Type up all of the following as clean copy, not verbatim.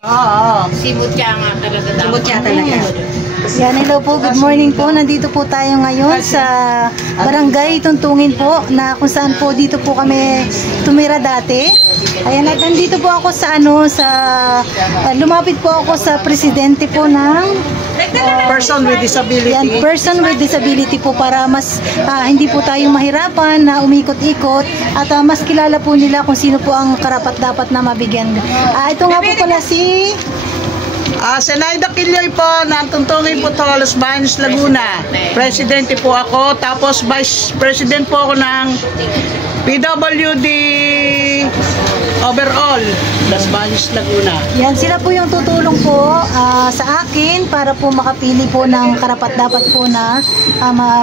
Oo. Sibutya nga talaga daw. Sibutya talaga. Yan, hello po, good morning po. Nandito po tayo ngayon sa Barangay Tuntungin po, na kung saan po dito po kami tumira dati. Ayan, at nandito po ako sa lumapit po ako sa presidente po ng Person with disability. yan, person with disability po, para mas hindi po tayo mahirapan na umikot-ikot at mas kilala po nila kung sino po ang karapat-dapat na mabigyan. Ito nga po pala si Senaida Quilloy po ng Tuntungin po to, Los Baños, Laguna. Presidente po ako, tapos Vice President po ako ng PWD overall, Los Baños, Laguna. yan, sila po yung tutulong po sa akin para po makapili po ng karapat-dapat po na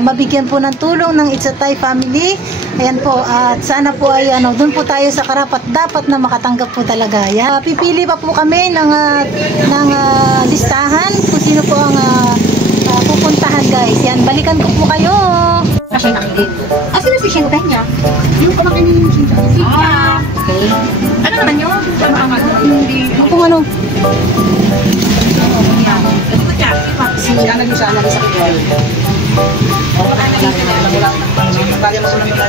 mabigyan po ng tulong ng It's a Thai family. Ayan po, at sana po ay doon po tayo sa karapat-dapat na makatanggap po talaga. Yan, pipili pa po kami ng listahan kung sino po ang pupuntahan, guys. Yan, balikan ko po kayo. Kasi nakilig. Sino si Shinta niya? Yung kumakin yung Shinta. Okay. Ano naman yun? Hindi. Kung ano? Si Ana yung sa Quilloy. Bagay mo sa mga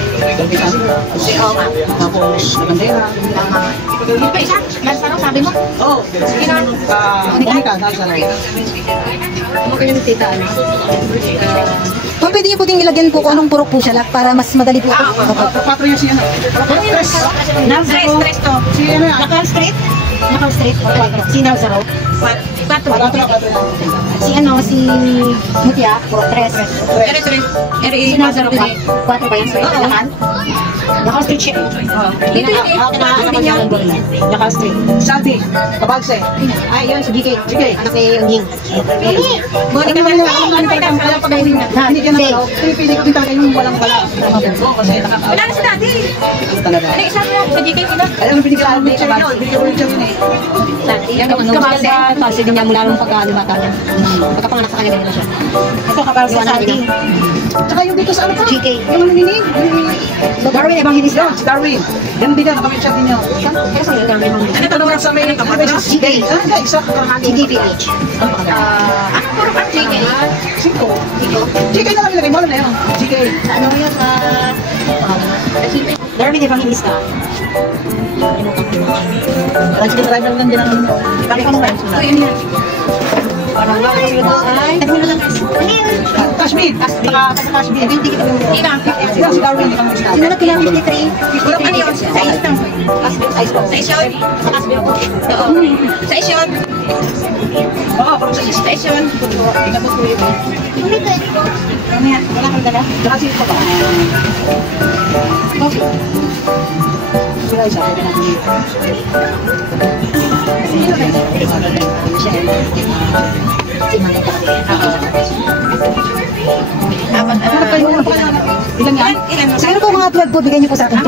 si Oma. Tapos Bandera. Yung pa isa? Nasa sabi mo? Oo. Monica, nasa Ano kayo ni Tita? Kung pwede niyo po din ilagyan po kung anong purok po siya para mas madali po. Patro yung siya. Stress to. Si Ana. Nakal straight? Nakal straight? Si Nazaro? Patro. Si Mutia? Tres. Si Nazaro pa? 4 ba yan? Nakal? Nakal straight siya. Dito yung Nakal street. Santi. Kabagse. ay, yun, si GK. Anak ni Ungging. Buti naman yung hindi ka na pinipili ko din talaga yung walang wala. Wala na si Daddy. Talaga. Ano isa mo sa GK sila? Alam mo, binigyan ko ng yun. Binigyan ko ng yun eh. Daddy. Kasi din niya mula nung pagkalimata niya. Pagkapanganak sa kanya ganyan na siya. Ito kapal sa Santi. Tsaka yung dito sa ano pa? GK. Yung nininig. Darwin, evangelista. Si Darwin. Yan din yan. Nakamit siya din yun. Kaya sa iyo, Darwin. Ano tanong sa may GK. Isa. GKPH. Ano puro ka GK? Cinco. GK na lang nilagay mo. Alam na yun. GK. Ano yun? Darwin, evangelista. Tricycle driver lang din ang Bakit ko naman? Ito yun yan. Parang ba kayo ay? Kashmir. Saka Kashmir. Hindi kita mo. Hindi na. Sila si Darwin. Sino na kailangan 53? Ano yun? Sa isot lang. Sa isot? Sa kasbih ko. Sa isot? Oo, pero sa Sa isot? Inabot ko yun. Mamaya, wala kang dala? Saka sino pa? Sila isa. Ilan yan? Siguro po mga plug po, bigyan niyo po sa akin.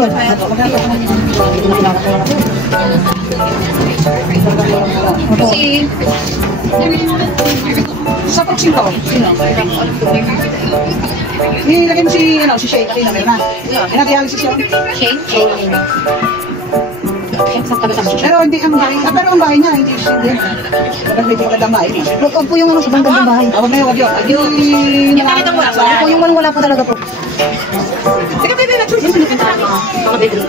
Si... Sa proxy ko. Sino? Nilagay mo si Shay. Kanina meron na. Inadialysis yun. Shane? Shane. Pero hindi ang bahay. Pero ang bahay niya, hindi siya. Hindi ka damay. Huwag po yung sa banggang bahay. Huwag na yun, huwag yun. Yung nakita mo wala. Po yung wala po talaga po. Teka, bebe, nag-choose yung mga bedroom.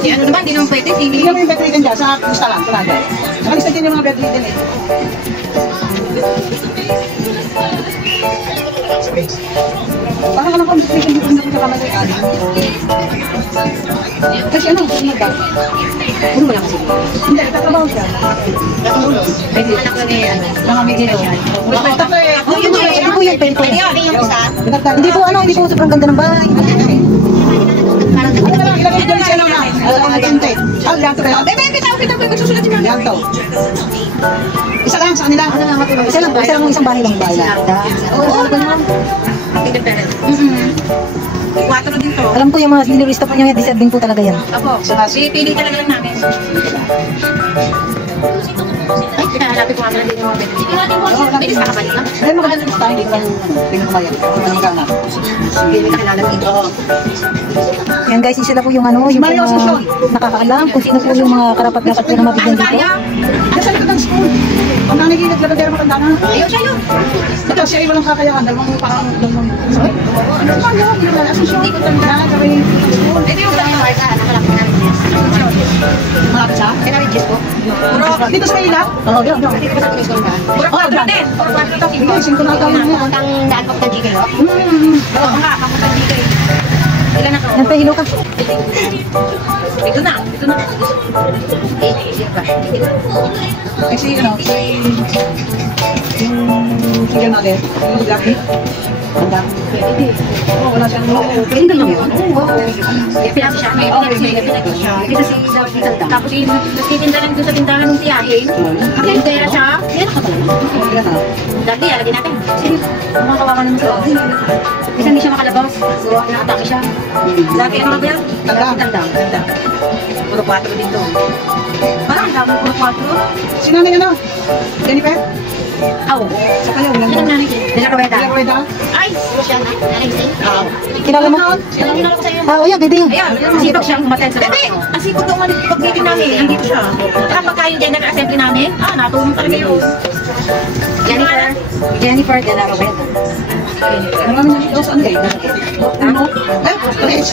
Si ano naman, di naman pwede. Hindi naman yung bedridden dyan. Sa lista lang. Sa lagay. Sa lista dyan yung mga bedridden eh. Parang alam ko, hindi ko kamali. Kasi ano ba? Puro mo lang kasi. Hindi, nagtatrabaho siya. Pwede anak na niya. Mga may gino. Hindi po yung pwede. Hindi po hindi po sobrang ganda ng bahay. Ilagay ko siya lang. Agente. Yan to kayo. Bebe, bitaw ko magsusulat si Mami. Yan to. Isa lang sa kanila. Isa lang po, isang bahay lang. Oo, independent. 4 din to. Alam ko yung mga nililista po niyo, deserving po talaga yan. Apo, pili talaga lang namin. Ay, pinahalap. Sabi ko nga sila, hindi naman pwede. Bilis nakabalik na. Ayun, maganda yung style. Hindi ko lang pinagkumayan. Hindi ka na. Hindi mo nakilala dito. Yan guys, sila po yung ano, yung nakakaalam kung sino po yung mga karapat-dapat po na mabigyan dito. Kasi sa likod ng school. Ang nanay naglabandera matanda na. Ayun siya yun. Ito siya ay walang kakayahan. Dalawang parang sorry? Ano ba yun? Hindi ko asusyon. Hindi ko tanda. Ito yung lang yung marka. Nakalapit namin yes. Malapit siya? Kaya namin Diyos po. Dito sa Manila? Oo, dito. Dito sa tuloy ko na. Puro 4 din. Puro 4 to. Hindi, 5 na tayo na yan. Ang daan pa ng GK, oh. Oo nga, papunta ng GK. Ilan na ka? Yan pa, hilo ka. Ito na. Ito na. Kasi ano, yung sigaw natin, yung laki. Ang dami. Oo, wala siyang Pwede na lang yun. Oo. Pinag siya. Pinag siya. Dito si Tanda. Tapos nagtitinda lang doon sa tindahan ng tiyahin. Nagtitira siya. Yan ako talaga. Dati, alagin natin. Sige. Mga kawawa naman siya. Kasi hindi siya makalabas. So, nakatake siya. Dati, ano ba yan? Tanda. Puro 4 dito. Parang ang dami puro 4. Sino na yun ah? Jennifer? Aw. Sa kanya, walang Yan ang nanay. De la Rueda. Kaya Rueda? Ay, siya na. Nanay din. Kilala mo? Kilala ko sa'yo. Oo, yan, pwede. Ayan, masipag siyang umattend sa Bebe, ang sipag daw pag-meeting namin, nandito siya. Saka pagka yung gender assembly namin, natulong talaga yun. Jennifer de la Rueda. Marami na dito sa ano eh. Ano? Fresh.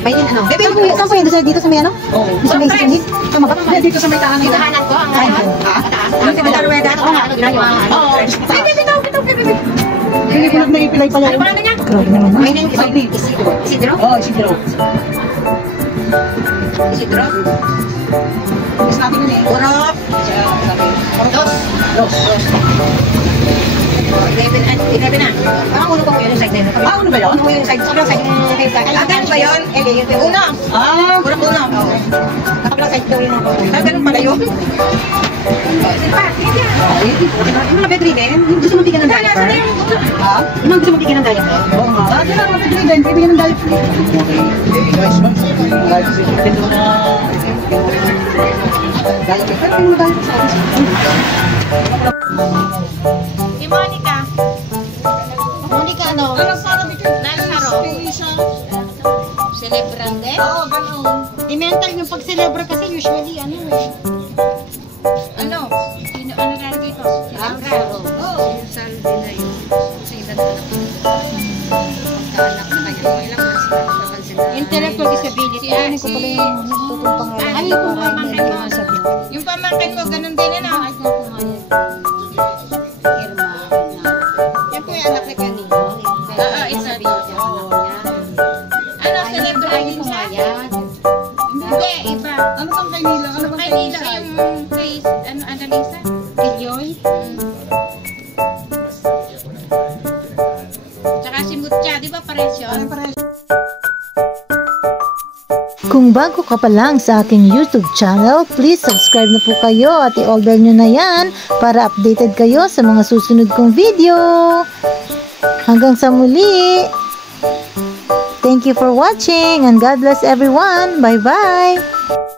May ano? Bebe, saan po yan? Dito sa may ano? Oo. Sa may sinit? Tama ba? Dito sa may tahanan. Yung tahanan ko, ang ano si de la Rueda, Oo. Bebe. Hindi ko nag-naipilay pala. Ano pangalan niya? Grabe naman. My name is Isidro. Oo, Isidro. Isidro. Mas natin yun eh. Uno, dos. 11 na. Parang uno ko yung side na yun. Ah, ano ba yun? Uno ko yung side. Sobrang side yung side. Ganun ba yun? Uno. Ah, Puro uno. Nakapalang side daw yun ako. Ganun pala yun. Sige pa, sige yan. Yung mga bedridden, gusto mo bigyan ng diaper? ha? Yung mga gusto mo bigyan ng diaper? Oo nga. Ah, kailangan mo pagkili din. Bibigyan ng diaper. Guys, diaper. Pero yung diaper sa akin. Si Monica. Monica ano? Ano sana dito? Nansaro. Celebrante? Oo, ganun. Di-mental yung pag-celebra kasi usually ano eh. Ano? Sino ano na dito? Celebra. Oo. Yung salve na yun. Kasi ilan na pagkaanak na kanya. Ilang months na natagal sila. Intellectual disability. Ano ko pala yung tutong pangalan? Ano yung pamangkin mo? Yung pamangkin mo, ganun din ano? Ay, kung pumayag. Irma. Yan po yung anak ni kanino. Oo, isa dito. Ano, celebra din siya? Hindi, iba. Ano bang kay Nila? Ano bang Kay kay Nila Nila? yung kay, ano, Annalisa? Pilyoy? Tsaka si Mutya, di ba pares yun? Ano pares? Kung bago ka pa lang sa aking YouTube channel, please subscribe na po kayo at i-all bell nyo na yan para updated kayo sa mga susunod kong video. Hanggang sa muli! Thank you for watching and God bless everyone! Bye-bye!